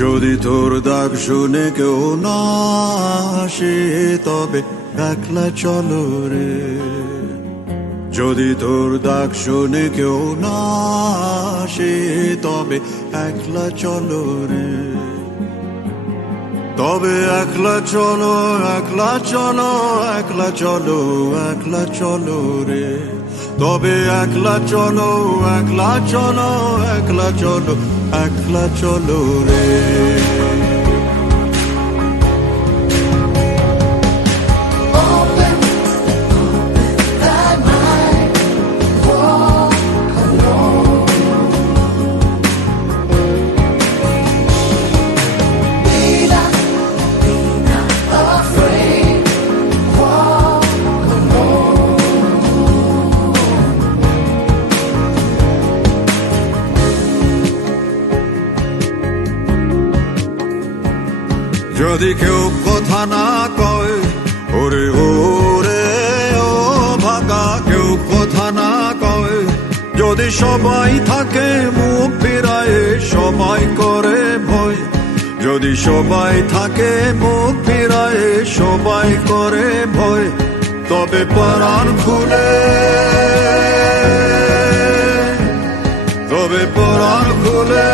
যদি তোর ডাক শুনে কেউ না আসে তবে একলা চলো রে। যদি তোর ডাক শুনে কেউ না আসে তবে একলা চলো রে। তবে একলা চলো, একলা চলো, একলা চলো, একলা চলো রে। তবে একলা চলো, একলা চলো, একলা চলো, একলা চলো রে। যদি কেউ কথা না কয়, ওরে ওরে ও ভাগা, কেউ কথা না কয়। যদি সবাই থাকে মুখ ফিরায়, সবাই করে ভয়। যদি সবাই থাকে মুখ ফিরায়, সবাই করে ভয়। তবে পরাণ খুলে, তবে পরাণ খুলে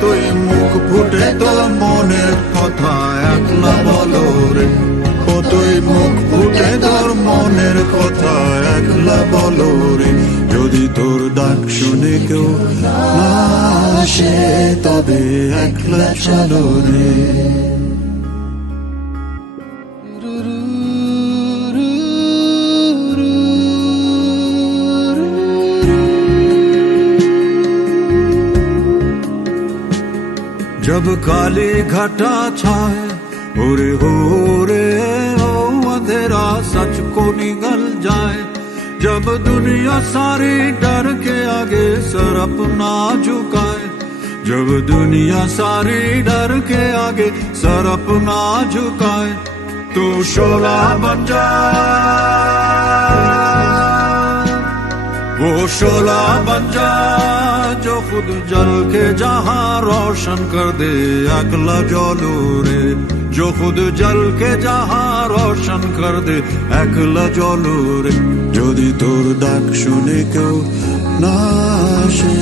তুই মুখ ফুটে তোর মনের কথা একলা বলো রে। ও তুই মুখ ফুটে তোর মনের কথা একলা বলো রে। যদি তোর ডাক শুনে কেউ না আসে তবে একলা চলো রে। जब काली घटा छाए, ओरे हो रे हो अंधेरा सच को निगल जाए। जब दुनिया सारी डर के आगे सर अपना झुकाए। जब दुनिया सारी डर के आगे सर अपना झुकाए। तू शोला बन जा, वो शोला बन जा जो खुद जल के जहां रोशन कर दे একলা জ্বলো রে। जो खुद जल के जहां रोशन कर दे একলা জ্বলো রে। যদি তোর ডাক শুনে কেউ না আসে